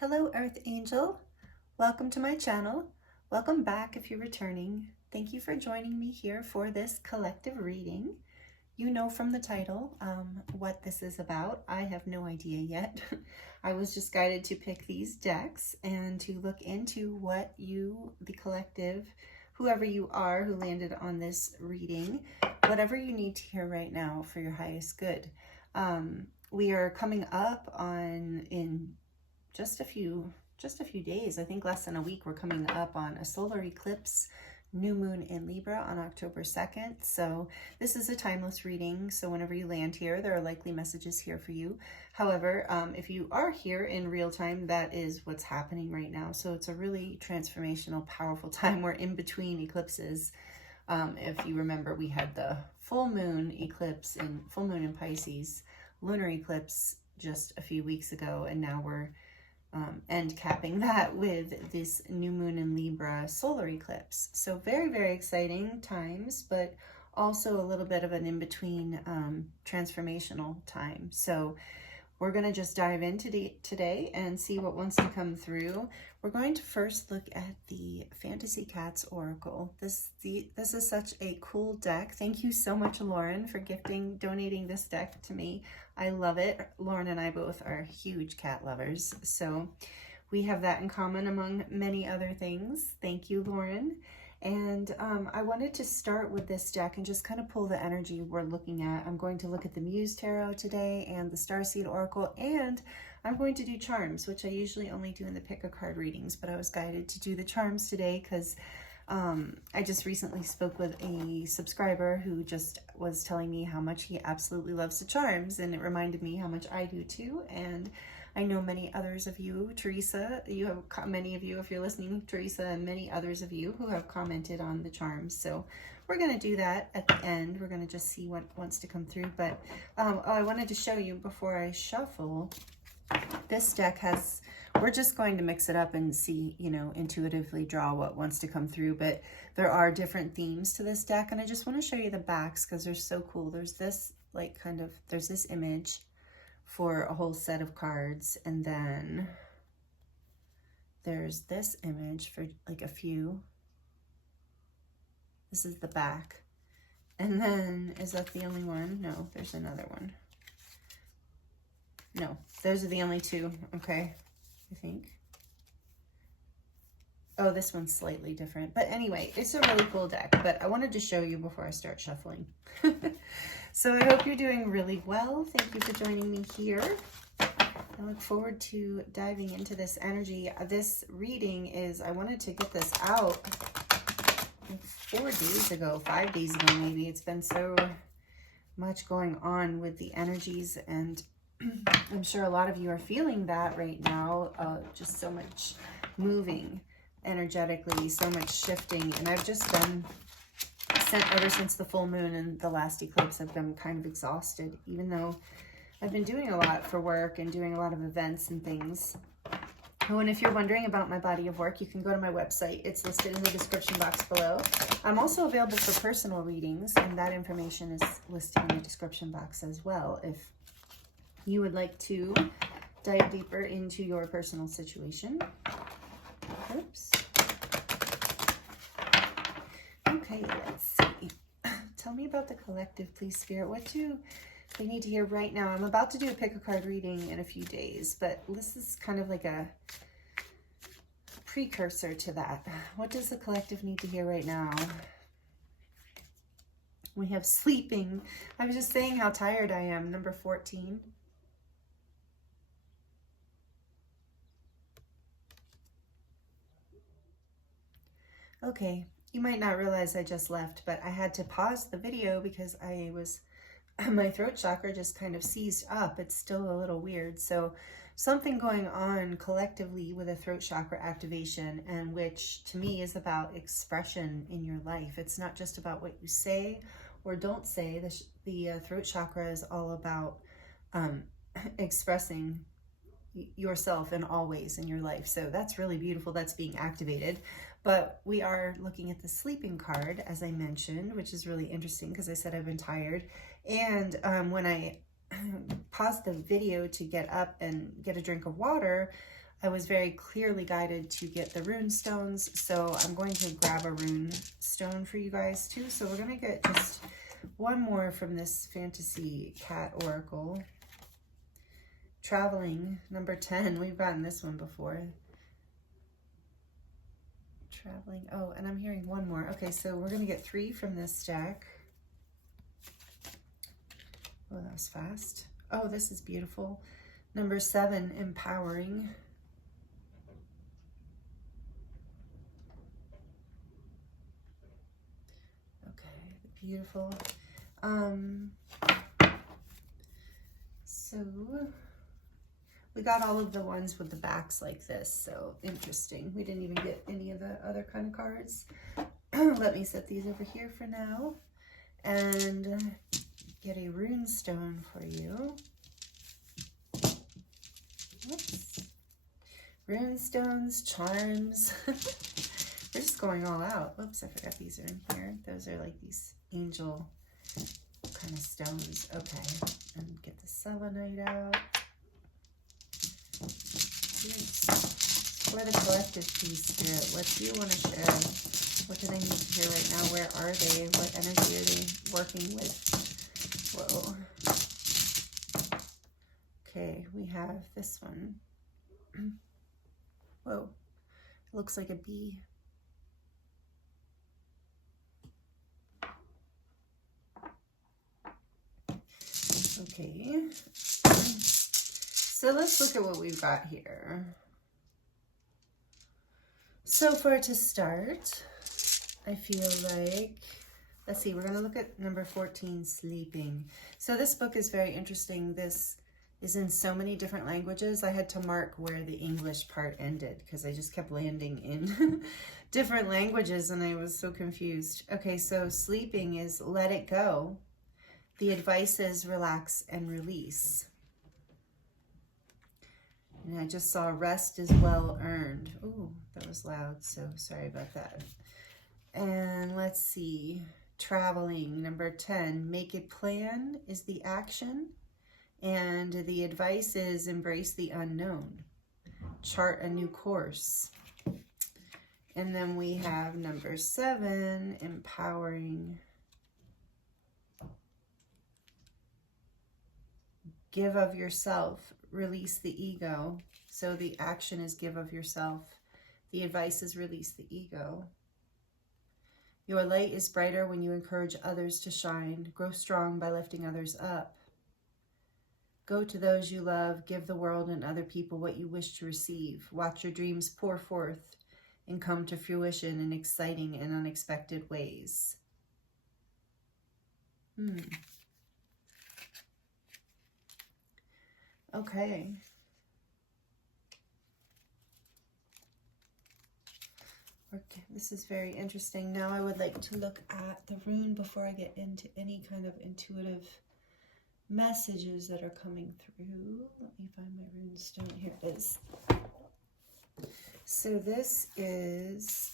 Hello, Earth Angel. Welcome to my channel. Welcome back if you're returning. Thank you for joining me here for this collective reading. You know from the title what this is about. I have no idea yet. I was just guided to pick these decks and to look into what you, the collective, whoever you are who landed on this reading, whatever you need to hear right now for your highest good. We are coming up on, in just a few days, I think less than a week, we're coming up on a solar eclipse, new moon in Libra on October 2nd. So this is a timeless reading. So whenever you land here, there are likely messages here for you. However, if you are here in real time, that is what's happening right now. So it's a really transformational, powerful time. We're in between eclipses. If you remember, we had the full moon eclipse and full moon in Pisces, lunar eclipse just a few weeks ago, and now we're end capping that with this new moon in Libra solar eclipse. So very, very exciting times, but also a little bit of an in-between transformational time. So we're going to just dive into today and see what wants to come through. We're going to first look at the Fantasy Cats Oracle. This is such a cool deck. Thank you so much, Lauren, for donating this deck to me. I love it. Lauren and I both are huge cat lovers, so we have that in common among many other things. Thank you, Lauren. And I wanted to start with this deck and just kind of pull the energy we're looking at. I'm going to look at the Muse Tarot today and the Starseed Oracle, and I'm going to do charms, which I usually only do in the pick a card readings, but I was guided to do the charms today because I just recently spoke with a subscriber who just was telling me how much he absolutely loves the charms, and it reminded me how much I do too. And I know many others of you, Teresa, many of you, if you're listening, Teresa, and many others of you who have commented on the charms. So we're going to do that at the end. We're going to just see what wants to come through. But I wanted to show you before I shuffle, this deck has, we're just going to mix it up and see, intuitively draw what wants to come through. But there are different themes to this deck, and I just want to show you the backs because they're so cool. There's this, there's this image for a whole set of cards, and then there's this image for like a few. This is the back. And then, is that the only one? No, there's another one. No, those are the only two. Okay, I think. Oh, this one's slightly different. But anyway, it's a really cool deck, but I wanted to show you before I start shuffling. So I hope you're doing really well. Thank you for joining me here. I look forward to diving into this energy. This reading is, I wanted to get this out 4 days ago, 5 days ago maybe. It's been so much going on with the energies, and I'm sure a lot of you are feeling that right now. Just so much moving energetically, so much shifting, and I've just been ever since the full moon and the last eclipse. I've been kind of exhausted, even though I've been doing a lot for work and doing a lot of events and things. Oh, and if you're wondering about my body of work, you can go to my website. It's listed in the description box below. I'm also available for personal readings, and that information is listed in the description box as well if you would like to dive deeper into your personal situation. Oops. Okay, let's see. Tell me about the collective, please, Spirit. What do we need to hear right now? I'm about to do a pick a card reading in a few days, but this is kind of like a precursor to that. What does the collective need to hear right now? We have sleeping. I was just saying how tired I am, number 14. Okay. You might not realize I just left, but I had to pause the video because my throat chakra just kind of seized up. It's still a little weird. So something going on collectively with a throat chakra activation, and which to me is about expression in your life. It's not just about what you say or don't say. The throat chakra is all about expressing yourself in all ways in your life. So that's really beautiful. That's being activated. But we are looking at the sleeping card, as I mentioned, which is really interesting because I said I've been tired. And when I paused the video to get up and get a drink of water, I was very clearly guided to get the Rune Stones, so I'm going to grab a Rune Stone for you guys too. So we're going to get just one more from this Fantasy Cat Oracle. Traveling, number 10. We've gotten this one before. Traveling. Oh, and I'm hearing one more. Okay, so we're going to get 3 from this stack. Oh, that was fast. Oh, this is beautiful. Number 7, empowering. Okay, beautiful. So we got all of the ones with the backs like this, so interesting. We didn't even get any of the other kind of cards. Let me set these over here for now and get a Rune Stone for you. Whoops. Rune Stones, charms. We're just going all out. Whoops, I forgot these are in here. Those are like these angel kind of stones. Okay, and get the selenite out. For the collective piece, Spirit, what do you want to share? What do they need to hear right now? Where are they? What energy are they working with? Whoa. Okay, we have this one. Whoa, it looks like a bee. Okay, so let's look at what we've got here. So for it to start, I feel like, let's see, we're going to look at number 14, sleeping. So this book is very interesting. This is in so many different languages. I had to mark where the English part ended because I just kept landing in different languages and I was so confused. Okay, so sleeping is let it go. The advice is relax and release. And I just saw rest is well earned. Ooh, that was loud, so sorry about that. And let's see, traveling, number 10, make a plan is the action. And the advice is embrace the unknown. Chart a new course. And then we have number 7, empowering. Give of yourself, release the ego. So the action is give of yourself. The advice is release the ego. Your light is brighter when you encourage others to shine. Grow strong by lifting others up. Go to those you love. Give the world and other people what you wish to receive. Watch your dreams pour forth and come to fruition in exciting and unexpected ways. Okay. Okay, this is very interesting. Now I would like to look at the rune before I get into any kind of intuitive messages that are coming through. Let me find my rune stone. Here it is. So this is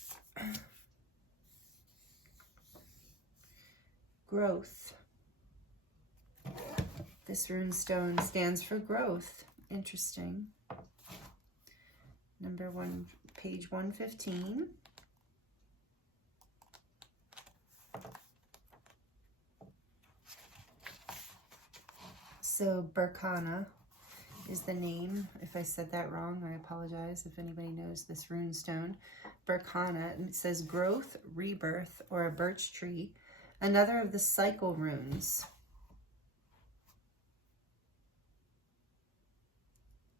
growth. This rune stone stands for growth. Interesting. Number 1, page 115. So Berkana is the name. If I said that wrong, I apologize. If anybody knows this rune stone. Berkana, and it says growth, rebirth, or a birch tree. Another of the cycle runes.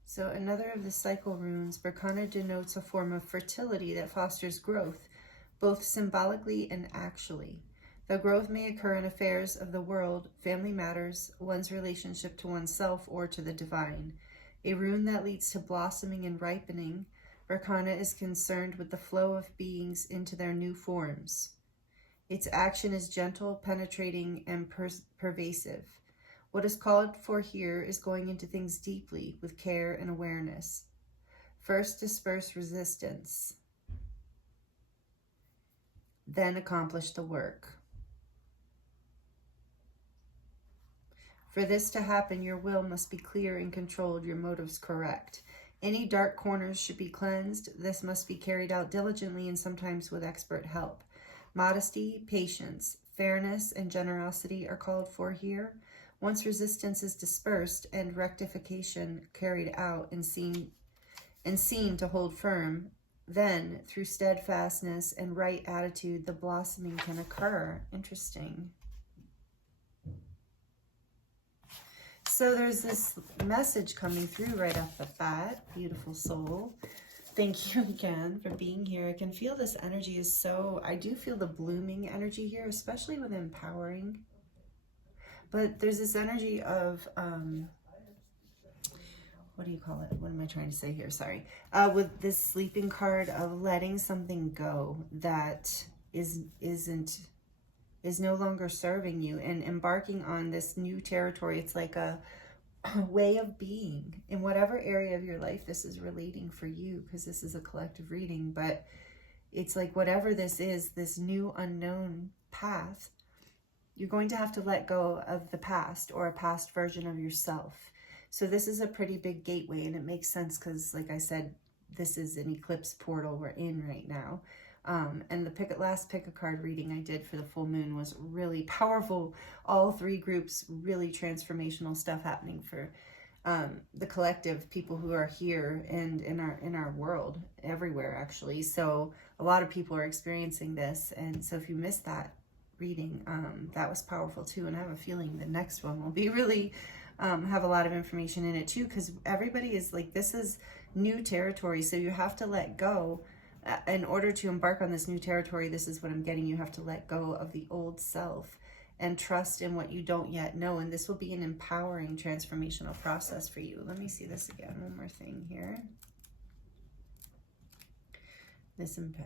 So another of the cycle runes, Berkana denotes a form of fertility that fosters growth, both symbolically and actually. Though growth may occur in affairs of the world, family matters, one's relationship to oneself, or to the divine. A rune that leads to blossoming and ripening, Berkana is concerned with the flow of beings into their new forms. Its action is gentle, penetrating, and pervasive. What is called for here is going into things deeply with care and awareness. First, disperse resistance. Then accomplish the work. For this to happen, your will must be clear and controlled, your motives correct. Any dark corners should be cleansed. This must be carried out diligently and sometimes with expert help. Modesty, patience, fairness, and generosity are called for here. Once resistance is dispersed and rectification carried out and seen to hold firm, then through steadfastness and right attitude, the blossoming can occur. Interesting. So there's this message coming through right off the bat. Beautiful soul. Thank you again for being here. I can feel this energy is so, I do feel the blooming energy here, especially with empowering. But there's this energy of, what do you call it? What am I trying to say here? Sorry. With this sleeping card of letting something go that is no longer serving you and embarking on this new territory. It's like a way of being in whatever area of your life this is relating for you, because this is a collective reading, but it's like whatever this is, this new unknown path, you're going to have to let go of the past or a past version of yourself. So this is a pretty big gateway, and it makes sense because, like I said, this is an eclipse portal we're in right now. And the last pick a card reading I did for the full moon was really powerful. All three groups, really transformational stuff happening for the collective, people who are here and in our world, everywhere actually. So a lot of people are experiencing this, and so if you missed that reading, that was powerful too. And I have a feeling the next one will be really have a lot of information in it too, because everybody is like, this is new territory, so you have to let go. In order to embark on this new territory, this is what I'm getting. You have to let go of the old self and trust in what you don't yet know. And this will be an empowering transformational process for you. Let me see this again. One more thing here.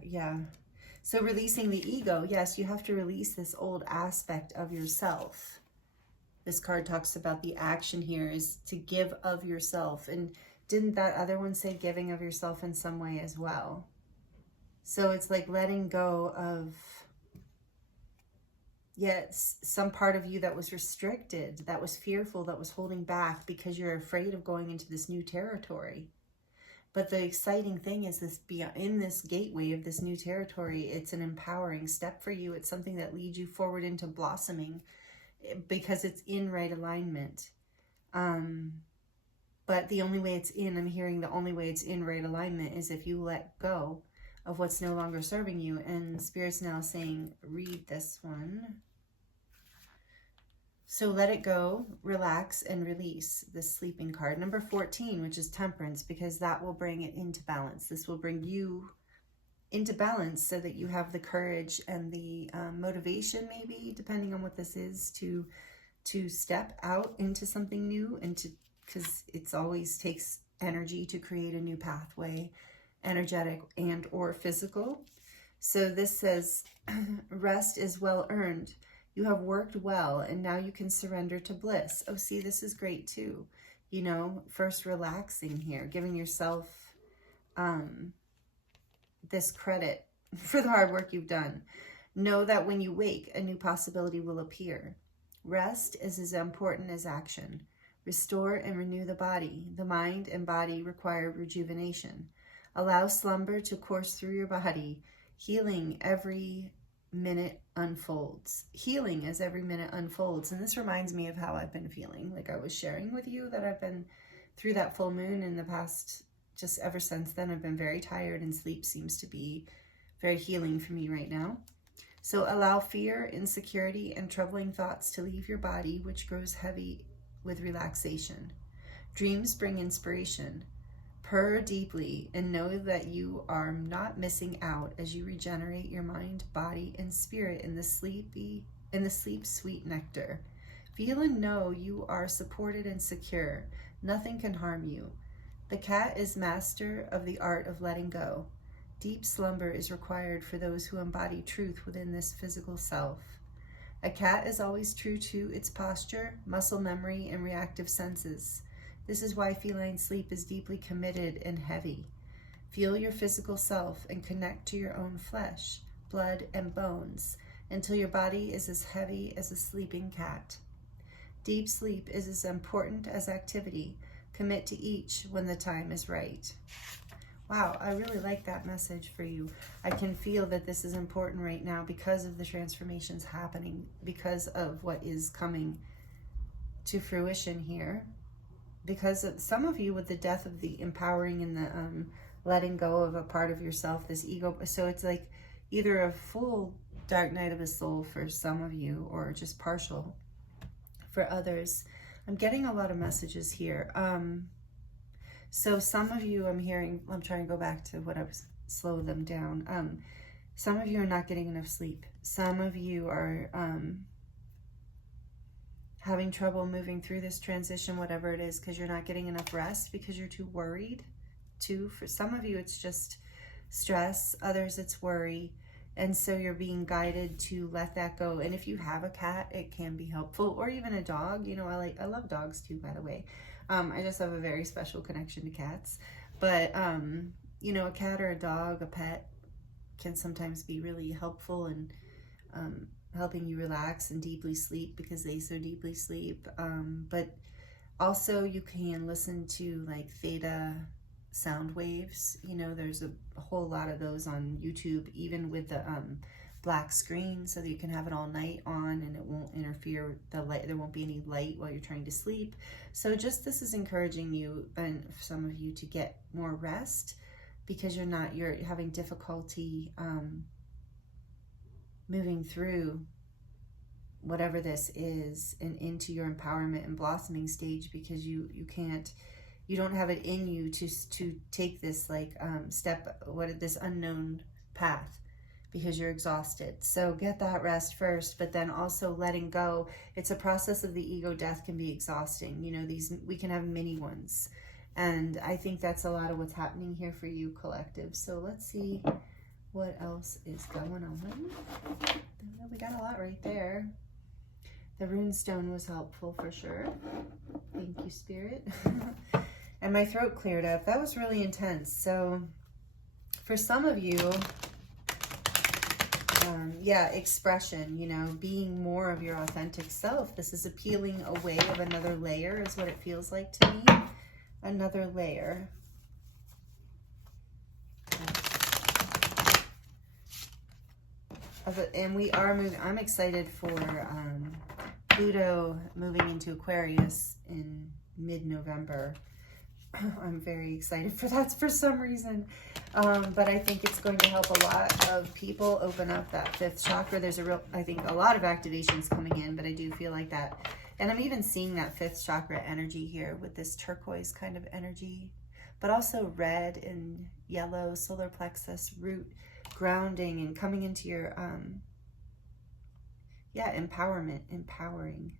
Yeah. So releasing the ego. Yes, you have to release this old aspect of yourself. This card talks about the action here is to give of yourself. And didn't that other one say giving of yourself in some way as well? So it's like letting go of, yes, some part of you that was restricted, that was fearful, that was holding back because you're afraid of going into this new territory. But the exciting thing is this, in this gateway of this new territory, it's an empowering step for you. It's something that leads you forward into blossoming because it's in right alignment. But the only way it's in, I'm hearing the only way it's in right alignment is if you let go of what's no longer serving you. And Spirit's now saying, read this one. So let it go, relax, and release this sleeping card. Number 14, which is temperance, because that will bring it into balance. This will bring you into balance so that you have the courage and the motivation, maybe, depending on what this is, to step out into something new, and because it always takes energy to create a new pathway, energetic and or physical. So this says, rest is well earned. You have worked well, and now you can surrender to bliss. Oh, see, this is great too. You know, first relaxing here, giving yourself this credit for the hard work you've done. Know that when you wake, a new possibility will appear. Rest is as important as action. Restore and renew the body. The mind and body require rejuvenation. Allow slumber to course through your body. Healing every minute unfolds. Healing as every minute unfolds. And this reminds me of how I've been feeling. Like I was sharing with you that I've been through that full moon in the past, just ever since then, I've been very tired, and sleep seems to be very healing for me right now. So allow fear, insecurity, and troubling thoughts to leave your body, which grows heavy with relaxation. Dreams bring inspiration. Purr deeply and know that you are not missing out as you regenerate your mind, body, and spirit in the sleep sweet nectar. Feel and know you are supported and secure. Nothing can harm you. The cat is master of the art of letting go. Deep slumber is required for those who embody truth within this physical self. A cat is always true to its posture, muscle memory, and reactive senses. This is why feline sleep is deeply committed and heavy. Feel your physical self and connect to your own flesh, blood, and bones until your body is as heavy as a sleeping cat. Deep sleep is as important as activity. Commit to each when the time is right. Wow, I really like that message for you. I can feel that this is important right now because of the transformations happening, because of what is coming to fruition here. Because of some of you with the death of the empowering and the letting go of a part of yourself, this ego. So it's like either a full dark night of the soul for some of you, or just partial for others. I'm getting a lot of messages here. So some of you, I'm trying to go back to what I was, slow them down. Some of you are not getting enough sleep. Some of you are having trouble moving through this transition, whatever it is, because you're not getting enough rest, because you're too worried too. For some of you, it's just stress. Others, it's worry. And so you're being guided to let that go. And if you have a cat, it can be helpful, or even a dog. You know, I love dogs too, by the way. I just have a very special connection to cats. But, you know, a cat or a dog, a pet, can sometimes be really helpful in helping you relax and deeply sleep, because they so deeply sleep. But also you can listen to like theta sound waves. You know, there's a whole lot of those on YouTube, even with the black screen, so that you can have it all night on and it won't interfere with the light. There won't be any light while you're trying to sleep. So just, this is encouraging you, and some of you, to get more rest, because you're having difficulty moving through whatever this is and into your empowerment and blossoming stage, because you don't have it in you to take this like this unknown path, because you're exhausted. So get that rest first, but then also letting go. It's a process of the ego death, can be exhausting. You know, we can have mini ones. And I think that's a lot of what's happening here for you, collective. So let's see what else is going on. We got a lot right there. The Rune Stone was helpful for sure. Thank you, Spirit. And my throat cleared up. That was really intense. So for some of you, yeah, expression, you know, being more of your authentic self. This is a peeling away of another layer, is what it feels like to me. Another layer. And we are moving. I'm excited for Pluto moving into Aquarius in mid-November. I'm very excited for that for some reason. But I think it's going to help a lot of people open up that fifth chakra. There's I think a lot of activations coming in, but I do feel like that. And I'm even seeing that fifth chakra energy here with this turquoise kind of energy, but also red and yellow, solar plexus, root, grounding, and coming into your, yeah, empowerment, empowering.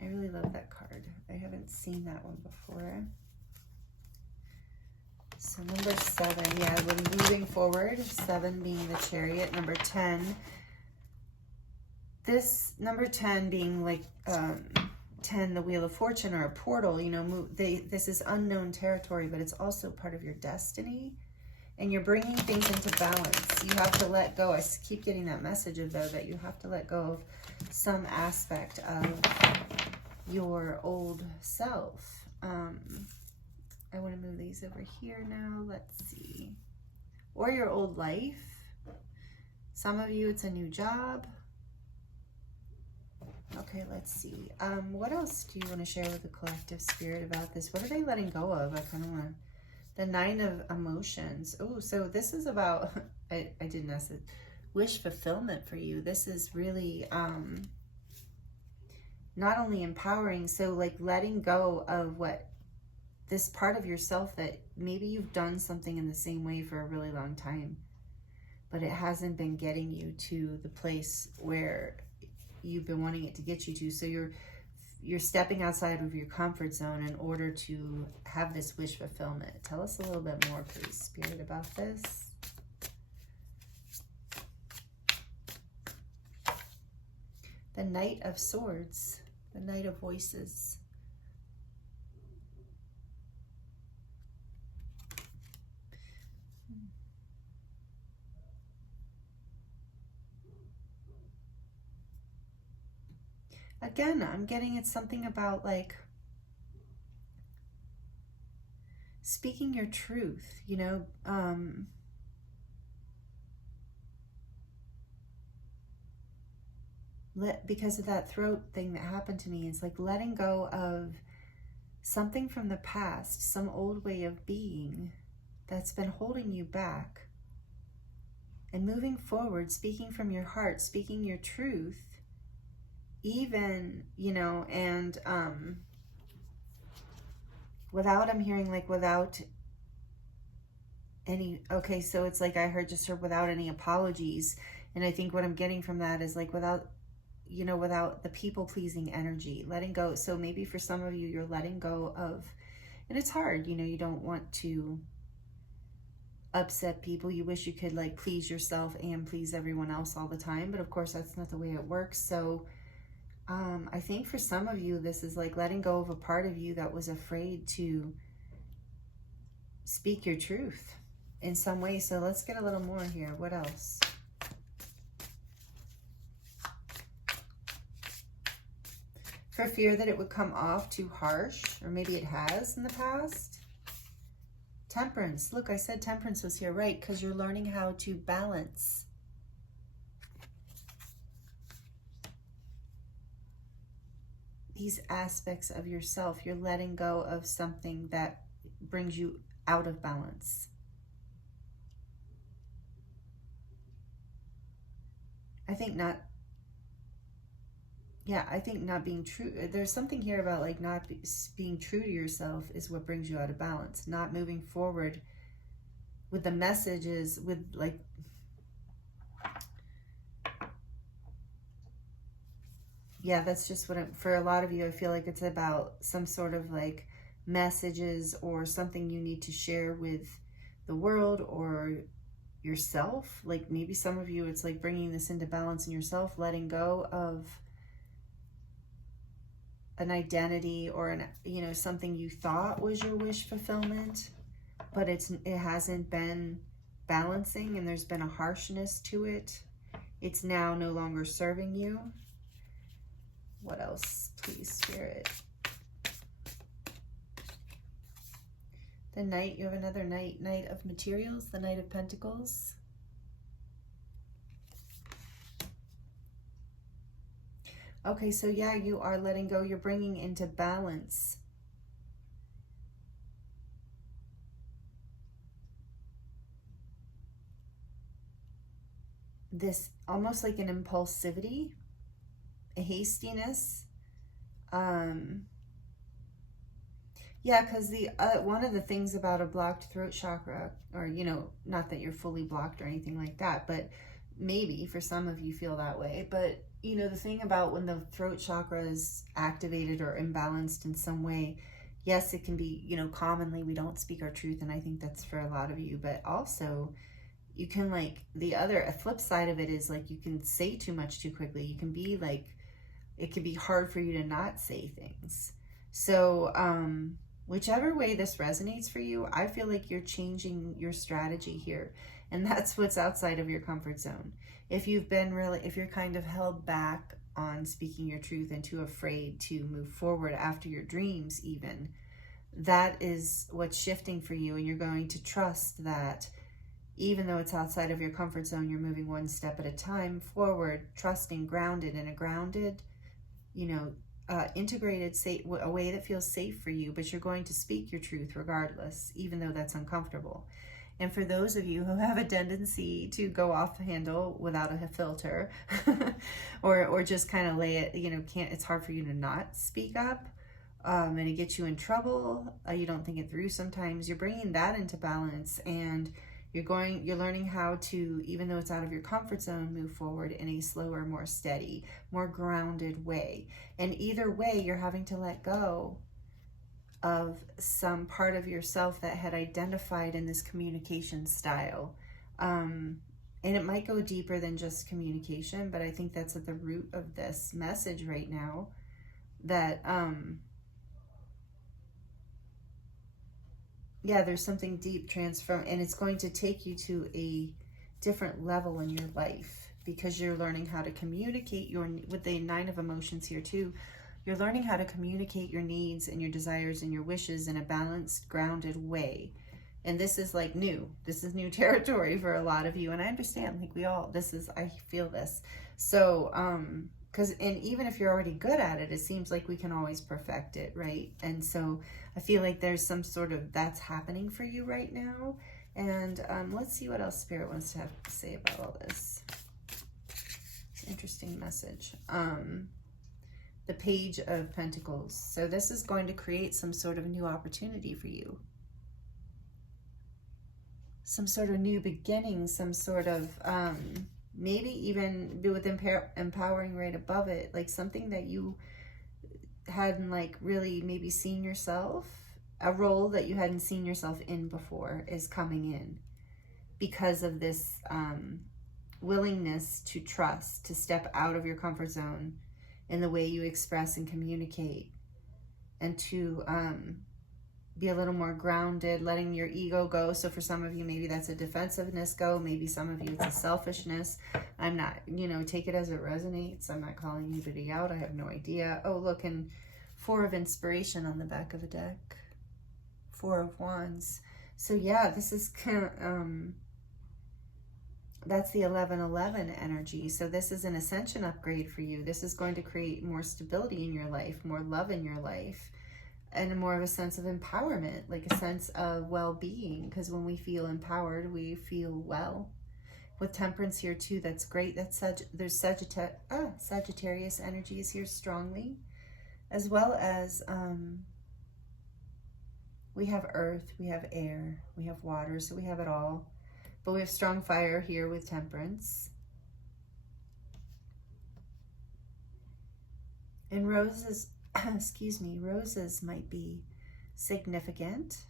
I really love that card. I haven't seen that one before. So number 7, yeah, we're moving forward. 7 being the Chariot. Number 10. This number 10 being like 10, the Wheel of Fortune, or a portal. You know, this is unknown territory, but it's also part of your destiny. And you're bringing things into balance. You have to let go. I keep getting that message of, though, that you have to let go of some aspect of your old self. I want to move these over here now. Let's see. Or your old life. Some of you, it's a new job. Okay, let's see. What else do you want to share with the collective, Spirit, about this? What are they letting go of? I kind of want to... The 9 of Emotions. Oh, so this is about... I didn't ask it. Wish fulfillment for you. This is really... not only empowering, so like letting go of what this part of yourself that maybe you've done something in the same way for a really long time, but it hasn't been getting you to the place where you've been wanting it to get you to. So you're stepping outside of your comfort zone in order to have this wish fulfillment. Tell us a little bit more, please, Spirit, about this. The Knight of Swords, the Knight of Voices. Again, I'm getting it's something about like speaking your truth, you know, because of that throat thing that happened to me, it's like letting go of something from the past, some old way of being that's been holding you back, and moving forward, speaking from your heart, speaking your truth, even, you know, and without, I'm hearing like without any, okay, so it's like I just heard without any apologies. And I think what I'm getting from that is like without, you know, without the people-pleasing energy, letting go. So maybe for some of you, you're letting go of, and it's hard, you know, you don't want to upset people. You wish you could like please yourself and please everyone else all the time, but of course that's not the way it works. So I think for some of you, this is like letting go of a part of you that was afraid to speak your truth in some way. So let's get a little more here. What else? For fear that it would come off too harsh, or maybe it has in the past. Temperance. Look, I said temperance was here, right? Because you're learning how to balance. These aspects of yourself. You're letting go of something that brings you out of balance. I think not being true. There's something here about like not being true to yourself is what brings you out of balance. Not moving forward with the messages, with like, yeah, that's just what for a lot of you, I feel like it's about some sort of like messages or something you need to share with the world or yourself. Like maybe some of you, it's like bringing this into balance in yourself, letting go of an identity or an, you know, something you thought was your wish fulfillment, but it hasn't been balancing and there's been a harshness to it. It's now no longer serving you. What else, please, Spirit? The Knight, you have another Knight of Materials, the Knight of Pentacles. Okay, so yeah, you are letting go. You're bringing into balance this almost like an impulsivity, a hastiness. Yeah, because the one of the things about a blocked throat chakra, or, you know, not that you're fully blocked or anything like that, but maybe for some of you feel that way. But, you know, the thing about when the throat chakra is activated or imbalanced in some way, yes, it can be, you know, commonly we don't speak our truth, and I think that's for a lot of you, but also you can like, a flip side of it is like you can say too much too quickly. You can be like, it can be hard for you to not say things. So, whichever way this resonates for you, I feel like you're changing your strategy here. And that's what's outside of your comfort zone. If you've been if you're kind of held back on speaking your truth and too afraid to move forward after your dreams even, that is what's shifting for you. And you're going to trust that even though it's outside of your comfort zone, you're moving one step at a time forward, trusting, grounded in a grounded, you know, integrated, a way that feels safe for you, but you're going to speak your truth regardless, even though that's uncomfortable. And for those of you who have a tendency to go off the handle without a filter, or just kind of lay it, you know, it's hard for you to not speak up, and it gets you in trouble. You don't think it through sometimes. You're bringing that into balance, and you're learning how to, even though it's out of your comfort zone, move forward in a slower, more steady, more grounded way. And either way, you're having to let go of some part of yourself that had identified in this communication style. And it might go deeper than just communication, but I think that's at the root of this message right now, that, yeah, there's something deep transform, and it's going to take you to a different level in your life because you're learning how to communicate with the 9 of emotions here too. You're learning how to communicate your needs and your desires and your wishes in a balanced, grounded way. And this is like new. This is new territory for a lot of you. And I understand, like we all, I feel this. So, and even if you're already good at it, it seems like we can always perfect it, right? And so I feel like there's some sort of, that's happening for you right now. And let's see what else Spirit wants to have to say about all this. Interesting message. The Page of Pentacles. So this is going to create some sort of new opportunity for you. Some sort of new beginning, some sort of, maybe even do with empowering right above it, like something that you hadn't like really maybe seen yourself, a role that you hadn't seen yourself in before is coming in because of this willingness to trust, to step out of your comfort zone in the way you express and communicate, and to be a little more grounded, letting your ego go. So for some of you, maybe that's a defensiveness go. Maybe some of you, it's a selfishness. I'm not, take it as it resonates. I'm not calling anybody out. I have no idea. Oh, look, and 4 of Inspiration on the back of a deck. 4 of Wands. So yeah, this is kind of, that's the 1111 energy. So this is an ascension upgrade for you. This is going to create more stability in your life, more love in your life, and more of a sense of empowerment, like a sense of well-being, because when we feel empowered, we feel well. With Temperance here too, that's great. There's Sagittarius energies here strongly, as well as we have earth, we have air, we have water, so we have it all. But we have strong fire here with Temperance. And roses, excuse me, roses might be significant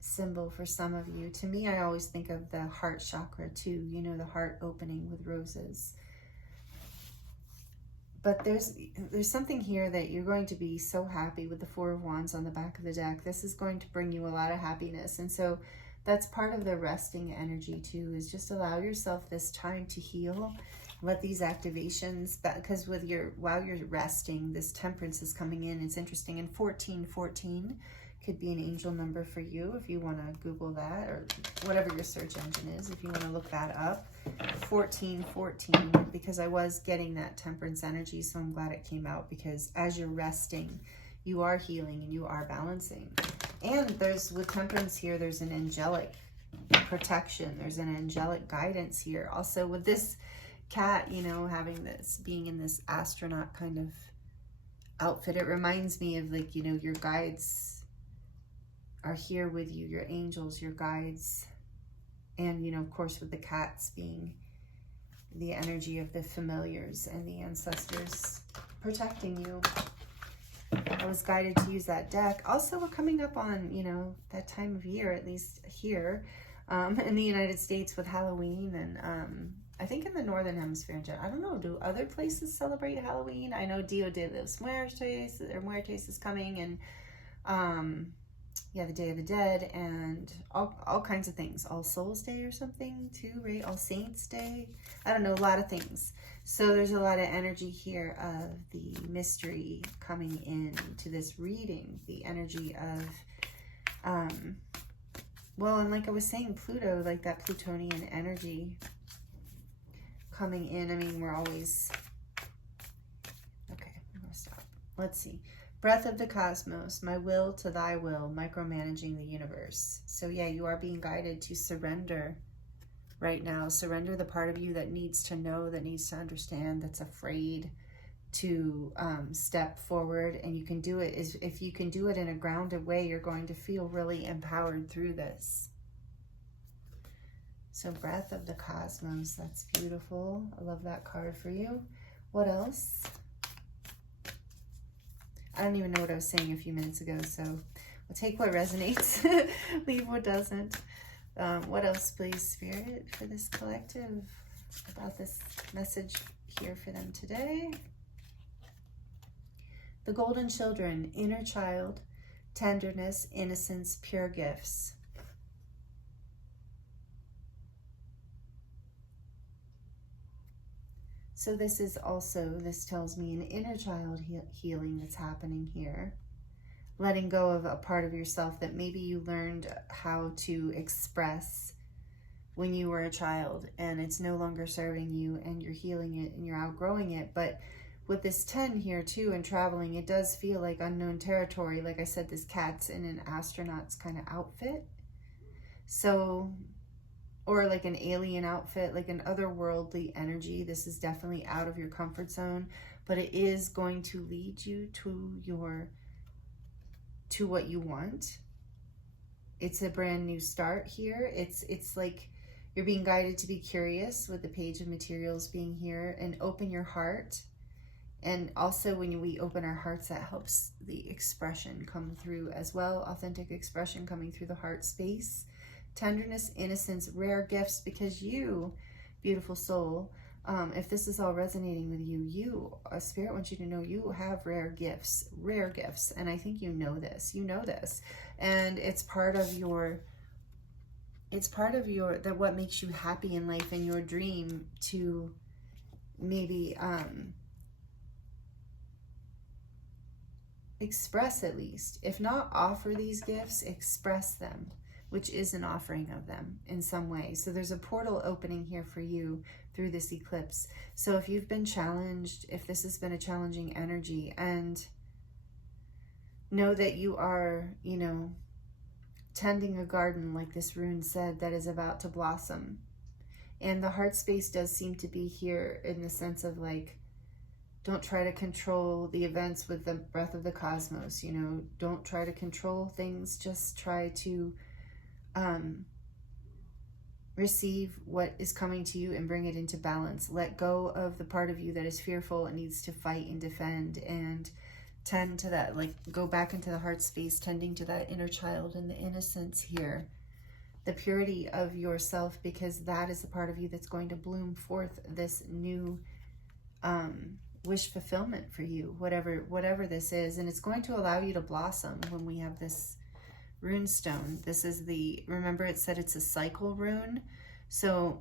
symbol for some of you. To me, I always think of the heart chakra too, the heart opening with roses. But there's something here that you're going to be so happy with the 4 of Wands on the back of the deck. This is going to bring you a lot of happiness. And so that's part of the resting energy too, is just allow yourself this time to heal. Let these activations, because while you're resting, this Temperance is coming in. It's interesting. And 1414 could be an angel number for you if you want to Google that, or whatever your search engine is, if you want to look that up. 1414, because I was getting that Temperance energy, so I'm glad it came out, because as you're resting, you are healing and you are balancing. And with Temperance here, there's an angelic protection. There's an angelic guidance here. Also with this cat, being in this astronaut kind of outfit, it reminds me of like, your guides are here with you, your angels, your guides. And, of course, with the cats being the energy of the familiars and the ancestors protecting you. I was guided to use that deck. Also, we're coming up on, that time of year, at least here in the United States, with Halloween. And I think in the Northern Hemisphere, I don't know, do other places celebrate Halloween? I know Dia de los Muertos, or Muertos is coming, and the Day of the Dead, and all kinds of things. All Souls Day or something too, right? All Saints Day. I don't know, a lot of things. So there's a lot of energy here of the mystery coming in to this reading. The energy of, well, and like I was saying, Pluto, like that Plutonian energy coming in. I mean, we're always, okay, I'm gonna stop. Let's see. Breath of the cosmos, my will to thy will, micromanaging the universe. So yeah, you are being guided to surrender right now. Surrender the part of you that needs to know, that needs to understand, that's afraid to step forward. And you can do it. If you can do it in a grounded way, you're going to feel really empowered through this. So breath of the cosmos, that's beautiful. I love that card for you. What else? I don't even know what I was saying a few minutes ago, so we'll take what resonates, leave what doesn't. What else, please, Spirit, for this collective about this message here for them today? The Golden Children, inner child, tenderness, innocence, pure gifts. So this is also, this tells me an inner child healing that's happening here. Letting go of a part of yourself that maybe you learned how to express when you were a child, and it's no longer serving you, and you're healing it and you're outgrowing it. But with this 10 here too, and traveling, it does feel like unknown territory. Like I said, this cat's in an astronaut's kind of outfit. So, or like an alien outfit, like an otherworldly energy. This is definitely out of your comfort zone, but it is going to lead you to what you want. It's a brand new start here. It's like you're being guided to be curious with the Page of Materials being here, and open your heart. And also when we open our hearts, that helps the expression come through as well. Authentic expression coming through the heart space. Tenderness, innocence, rare gifts, because you, beautiful soul, if this is all resonating with you, Spirit wants you to know you have rare gifts, and I think you know this, and it's part of that what makes you happy in life, and your dream to maybe express, at least, if not offer these gifts, express them, which is an offering of them in some way. So there's a portal opening here for you through this eclipse. So if you've been challenged, if this has been a challenging energy, and know that you are, you know, tending a garden, like this rune said, that is about to blossom. And the heart space does seem to be here in the sense of like, don't try to control the events with the breath of the cosmos, you know, don't try to control things, just try to receive what is coming to you and bring it into balance. Let go of the part of you that is fearful and needs to fight and defend, and tend to that, like go back into the heart space, tending to that inner child and the innocence here, the purity of yourself, because that is the part of you that's going to bloom forth this new wish fulfillment for you, whatever this is. And it's going to allow you to blossom when we have this Rune Stone. This is remember it said it's a cycle rune. So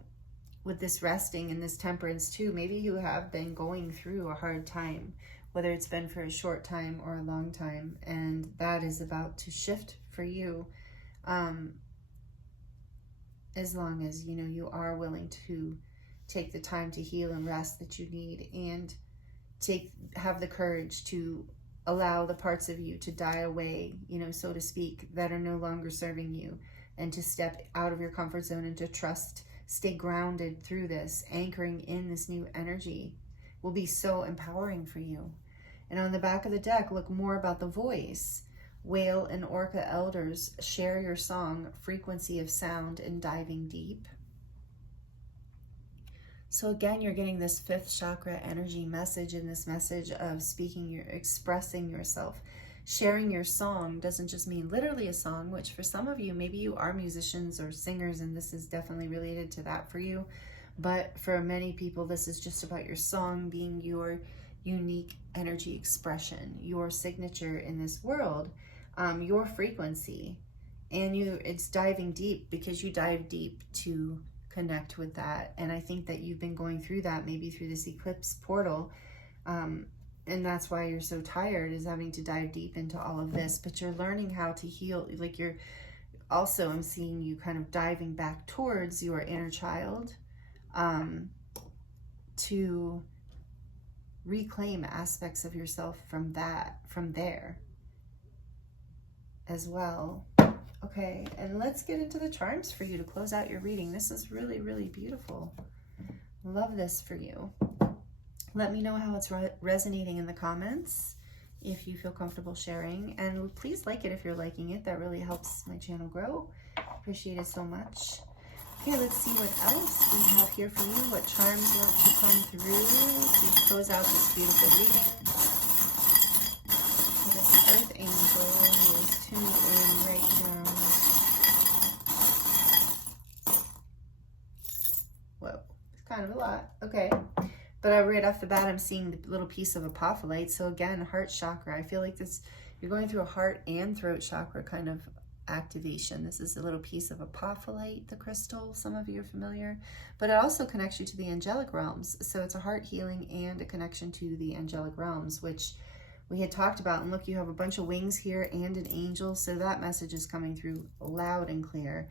with this resting and this temperance too, maybe you have been going through a hard time, whether it's been for a short time or a long time, and that is about to shift for you, as long as, you know, you are willing to take the time to heal and rest that you need, and have the courage to allow the parts of you to die away, you know, so to speak, that are no longer serving you, and to step out of your comfort zone and to trust, stay grounded through this, anchoring in this new energy will be so empowering for you. And on the back of the deck, look more about the voice. Whale and Orca elders, share your song, frequency of sound, and diving deep. So again, you're getting this 5th chakra energy message, in this message of expressing yourself. Sharing your song doesn't just mean literally a song, which for some of you, maybe you are musicians or singers, and this is definitely related to that for you. But for many people, this is just about your song being your unique energy expression, your signature in this world, your frequency. And it's diving deep, because you dive deep to connect with that. And I think that you've been going through that, maybe through this eclipse portal, and that's why you're so tired, is having to dive deep into all of this. But you're learning how to heal. Like you're also, I'm seeing you kind of diving back towards your inner child, to reclaim aspects of yourself from there as well. Okay, and let's get into the charms for you to close out your reading. This is really, really beautiful. Love this for you. Let me know how it's resonating in the comments, if you feel comfortable sharing. And please like it if you're liking it. That really helps my channel grow. Appreciate it so much. Okay, let's see what else we have here for you. What charms want to come through to close out this beautiful reading. So this Earth Angel who is tuning in right now. Whoa, it's kind of a lot. Okay. But right off the bat, I'm seeing the little piece of apophyllite. So again, heart chakra. I feel like you're going through a heart and throat chakra kind of activation. This is a little piece of apophyllite, the crystal. Some of you are familiar, but it also connects you to the angelic realms. So it's a heart healing and a connection to the angelic realms, which we had talked about. And look, you have a bunch of wings here and an angel. So that message is coming through loud and clear.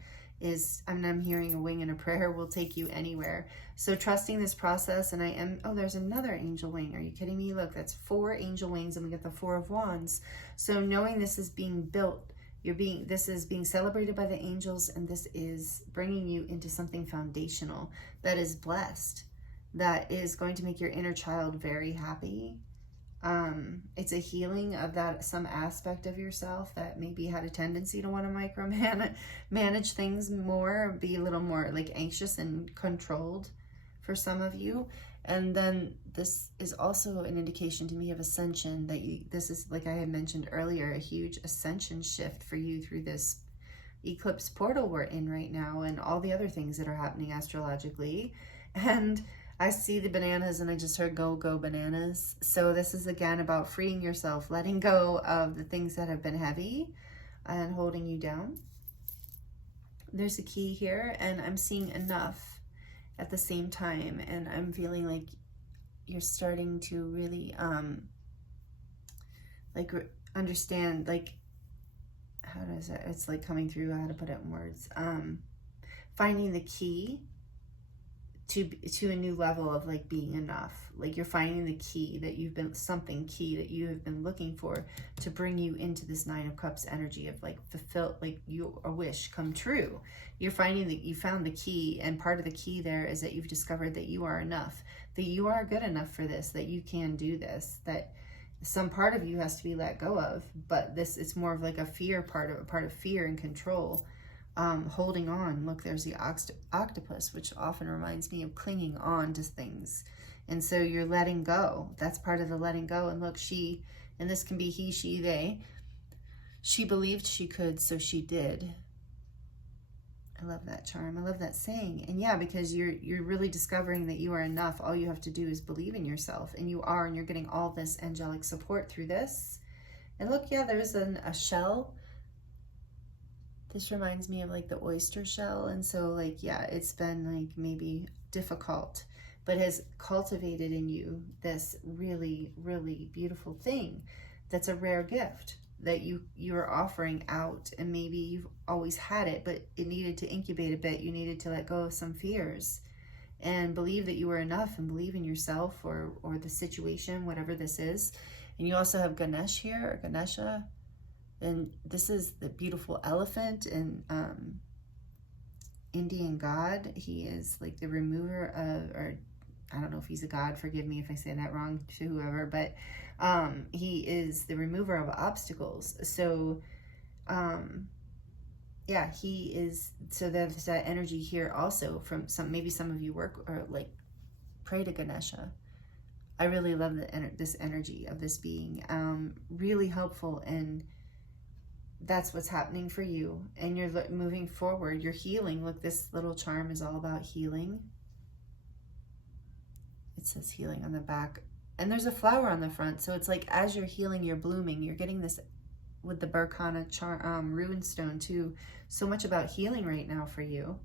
I'm hearing a wing and a prayer will take you anywhere. So trusting this process, and oh, there's another angel wing. Are you kidding me? Look, that's 4 angel wings, and we get the 4 of Wands. So knowing this is being built, this is being celebrated by the angels, and this is bringing you into something foundational that is blessed, that is going to make your inner child very happy. It's a healing of that, some aspect of yourself that maybe had a tendency to want to micromanage things more, be a little more like anxious and controlled for some of you. And then this is also an indication to me of ascension, that this is, like I had mentioned earlier, a huge ascension shift for you through this eclipse portal we're in right now, and all the other things that are happening astrologically. And I see the bananas, and I just heard go bananas. So this is again about freeing yourself, letting go of the things that have been heavy and holding you down. There's a key here, and I'm seeing enough at the same time, and I'm feeling like you're starting to really understand, like, how does it, it's like coming through how to put it in words, finding the key to a new level of like being enough. Like you're finding the key that something key that you have been looking for to bring you into this 9 of Cups energy of like fulfill, like a wish come true. You're finding that you found the key, and part of the key there is that you've discovered that you are enough, that you are good enough for this, that you can do this, that some part of you has to be let go of, but it's more of like a part of fear and control. Holding on. Look, there's the octopus, which often reminds me of clinging on to things. And so you're letting go. That's part of the letting go. And look, and this can be he, she, they. She believed she could, so she did. I love that charm. I love that saying. And yeah, because you're really discovering that you are enough. All you have to do is believe in yourself, and you are, and you're getting all this angelic support through this. And look, yeah, there's a shell. This reminds me of like the oyster shell. And so like, yeah, it's been like maybe difficult, but has cultivated in you this really, really beautiful thing that's a rare gift that you're offering out. And maybe you've always had it, but it needed to incubate a bit. You needed to let go of some fears and believe that you were enough, and believe in yourself or the situation, whatever this is. And you also have Ganesh here, or Ganesha. And this is the beautiful elephant and Indian god. He is like the remover of, or I don't know if he's a god, forgive me if I say that wrong to whoever, but he is the remover of obstacles. So yeah, he is. So there's that energy here also from maybe some of you work or like pray to Ganesha. I really love this energy of this being, really helpful, and that's what's happening for you. And you're moving forward, you're healing. Look, this little charm is all about healing. It says healing on the back, and there's a flower on the front. So it's like as you're healing, you're blooming. You're getting this with the Burkana Rune Stone too. So much about healing right now for you.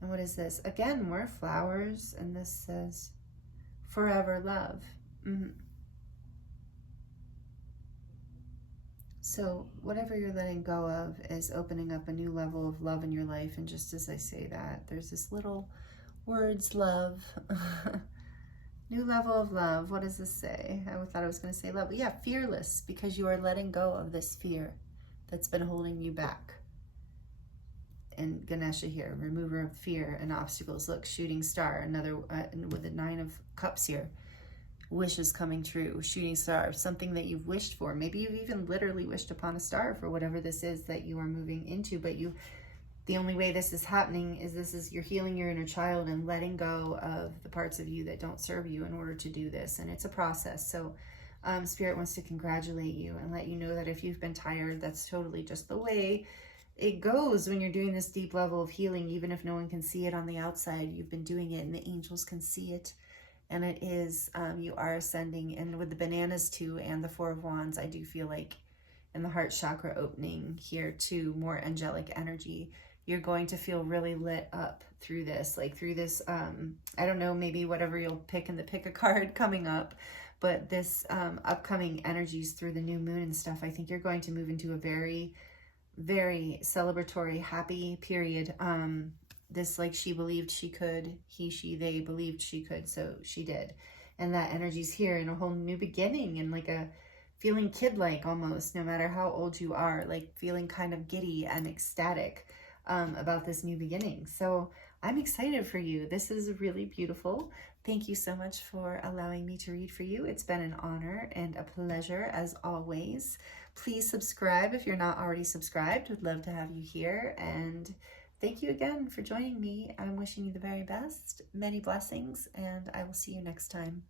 And what is this? Again, more flowers, and this says forever love. So whatever you're letting go of is opening up a new level of love in your life. And just as I say that, there's this little words, love. New level of love. What does this say? I thought I was going to say love. But yeah, fearless, because you are letting go of this fear that's been holding you back. And Ganesha here, remover of fear and obstacles. Look, shooting star, another with the 9 of Cups here. Wishes coming true, shooting star, something that you've wished for. Maybe you've even literally wished upon a star for whatever this is that you are moving into, but the only way this is happening is you're healing your inner child and letting go of the parts of you that don't serve you in order to do this. And it's a process. So Spirit wants to congratulate you and let you know that if you've been tired, that's totally just the way it goes when you're doing this deep level of healing. Even if no one can see it on the outside, you've been doing it, and the angels can see it. And it is, you are ascending. And with the bananas too, and the 4 of Wands, I do feel like and the heart chakra opening here too, more angelic energy. You're going to feel really lit up through this, like through this, I don't know, maybe whatever you'll pick in the pick a card coming up, but this upcoming energies through the new moon and stuff, I think you're going to move into a very, very celebratory, happy period. This, like, she believed she could, he, she, they believed she could, so she did. And that energy's here in a whole new beginning, and like a feeling kid-like almost, no matter how old you are, like feeling kind of giddy and ecstatic about this new beginning. So I'm excited for you. This is really beautiful. Thank you so much for allowing me to read for you. It's been an honor and a pleasure as always. Please subscribe if you're not already subscribed. Would love to have you here. And thank you again for joining me. I'm wishing you the very best, many blessings, and I will see you next time.